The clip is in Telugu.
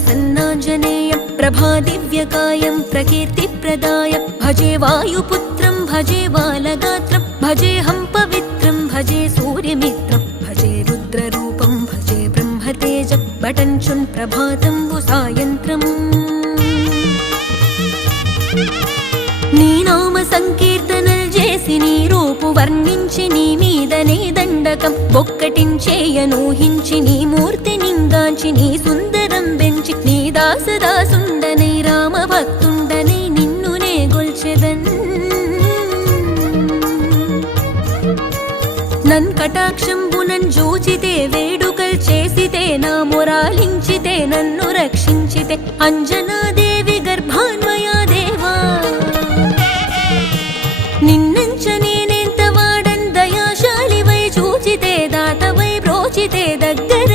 प्रसन्नाञ्जनेयं प्रभादिव्यकायं प्रकीर्तिप्रदाय भजे वायुपुत्रं भजे बालगात्रं भजेऽहं पवित्रं भजे सूर्यमित्रं भजे रुद्ररूपं भजे ब्रह्मतेजं बटञ्चुन् प्रभातं सायन्त्रम् నీ నామ సంకీర్తనలు చేసి నీ రూపు వర్ణించి నీ మీదనే దండకం ఒక్కటించేయనూహించి నీ మూర్తి నింగాంచి నీ సుందరం పెంచి నీ దాసదాసుండనై రామ భక్తుండనై నిన్నునే గొల్చెదన్ నన్ కటాక్షంబునన్ జూచితే వేడుకల్ చేసితే నా మొరాలించితే నన్ను రక్షించితే అంజనాదేవి గర్భాన్వ